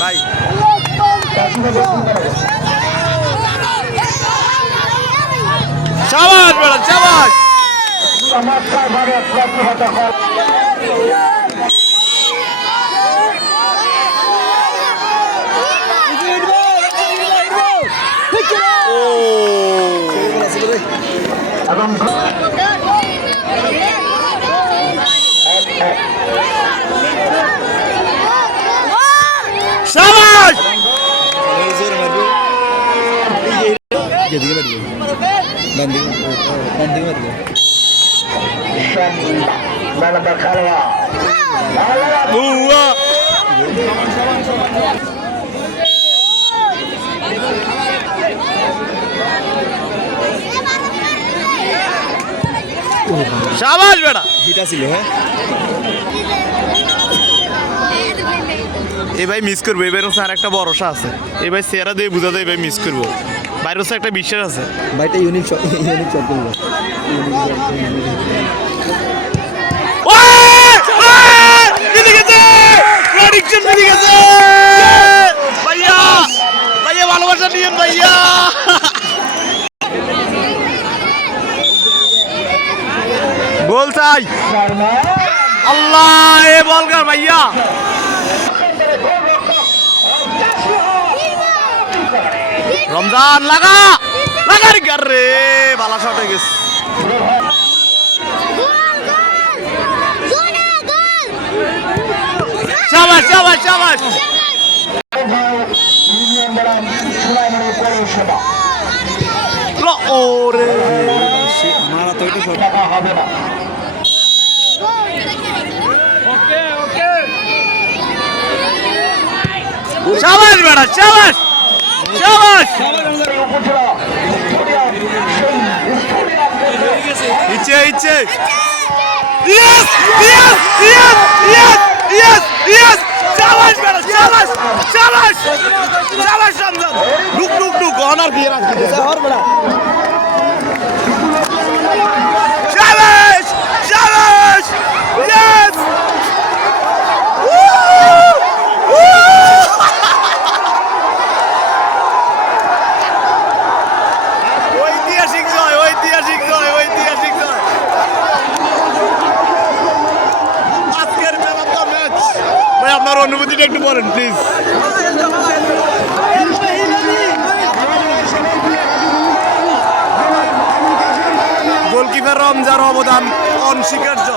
ভাই চাবাস বেড়া চাবাস চাবাস যেদিকে মারবে ডান দিকে ডান দিকে বেড়া হিটা ছিল হ্যাঁ? এই ভাই মিস করব এবার আর একটা ভরসা আছে। এই ভাই চেহারা দিয়ে বুঝা যায় ভাই মিস করব। বাইরে হচ্ছে একটা বিশ্বাস আছে। ভাইটা ইউনিক ইউনিক শট ভাইয়া! ভালোবাসা নিয়েন ভাইয়া! গোল চাই। আল্লাহ এ বল কর ভাইয়া। রমজান লাগা! লাগা রে গার রে বালা শট হয়ে গেছে শট শাবাশ বেড়া শাবাশ ইচ্ছে ইচ্ছে। Yes yes yes yes yes yes! শাবাশ বেড়া শাবাশ শাবাশ শাবাশ রমজান। লুক লুক লুক অনার বিয়ে রাখতে শাবাশ অনুভূতিটা একটু বলেন প্লিজ গোলকিপার রমজার অবদান অনস্বীকার্য